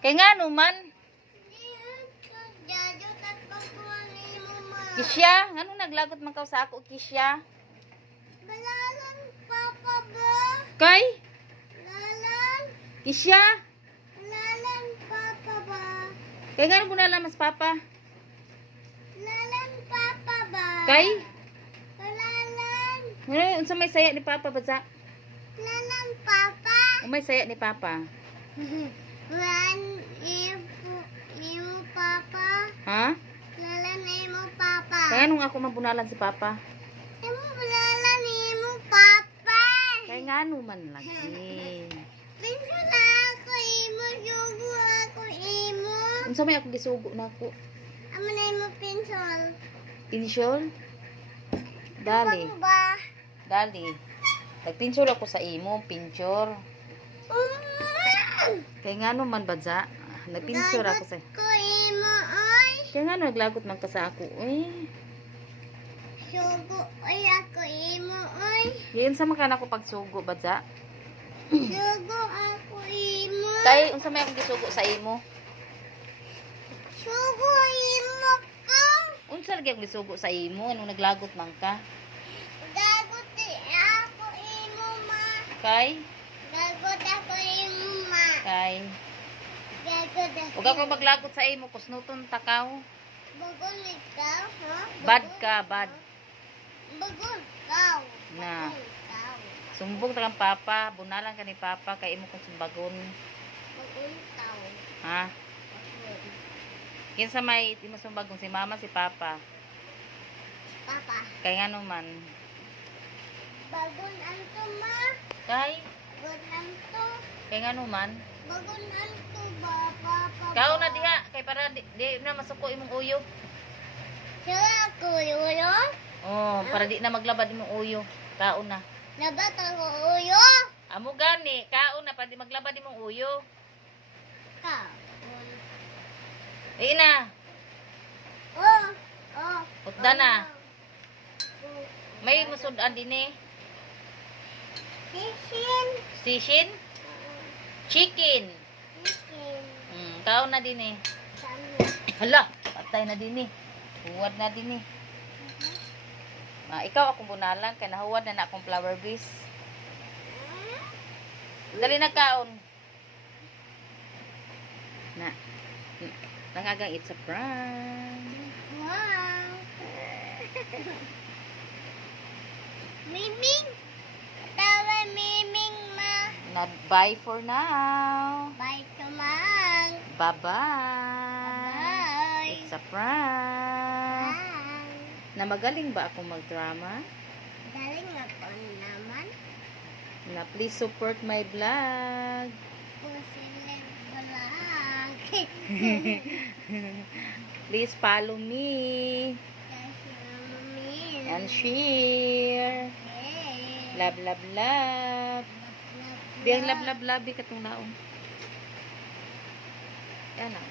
Kay nga naman. Kisya, ngano naglagot man ka sa ako, Kisya? Balalan, Papa ba? Kay? Lalan, Kisya? lalan, Papa ba? Kay nga ko na mas Papa? Lalan, Papa ba? Kay? Lalan, Ngano unsa may saya ni Papa ba? lalan, Papa. May saya ni Papa. Wan, imo, Papa. Ha? Lalan, imo, Papa. Kaya nung ako mabunalan si Papa. Imo, lalan, imo, Papa. Kaya nga naman lagi. Pinso na ako, imo, sugo ako, imo. Unsa may ako gisugo na ako? Amo na imo, pinsol. Pinsyol? Dali. Ano ba? Dali. Nagpinsyol ako sa imo, pinsyol. Kaya nga naman badza. Nagpinsyol ako sa... Ko imo, oy. Kaya nga naglagot man ka sa ako. Uy. Sugo, oy, ako, imo, oy. Ngayon sa makana ko pagsugo badza. Sugo, ako, imo. Kay unsa may akong gisugo sa imo? Sugo, imo ko. Unsa lagi akong gisugo sa imo? Anong naglagot man ka? Gagot ako, imo, ma. Kay? Gagot ako, imo, ma. Kay? Gagot ako. Huwag ako maglagot sa imo. Kusnuton takaw. Bagon ikaw, ha? Bad ka, bad. Bagon ikaw. Na. Bagon ikaw. Sumbong ta kang Papa. Bunalan ka ni Papa. Kay imo kong sumbagon. Bagon ikaw. Ha? Kinsa may imo sumbagon si Mama, si Papa. Papa. Kay nga naman. Bagon anto, ma. Kay? Bagon anto. Kay nga naman. Bagon anto ba, Papa? Kao na diha. Kay para di na masuko imong uyo. Siya ako, uyo? Oh, para di na maglabad imong uyo. Kao na. Labat ako, uyo? Amo gani. Kao na para di maglabad imong uyo. Ka. Eh na. Oh, oh. Utda na. May musudan din eh. Sisin. Sishin? Chicken. Sisin. Kao na din eh. Sana. Hala, patay na din eh. Huwad na din eh. Ikaw akong bunalan, kaya nahuwad na akong flower base. Dali na kaon. Na. Nangagang it's a prank. Wow. Miming. Tawa miming, ma. Not bye for now. Bye, kamang. Bye-bye. Bye. It's a prank. Bye. Na magaling ba ako mag-drama? Galing ako naman. Na please support my vlog. Pusilit balag. Please follow me Kasi mami. and share. Hey. Love, love, love. Biyang love, love, love. Katong naong. Yan ah.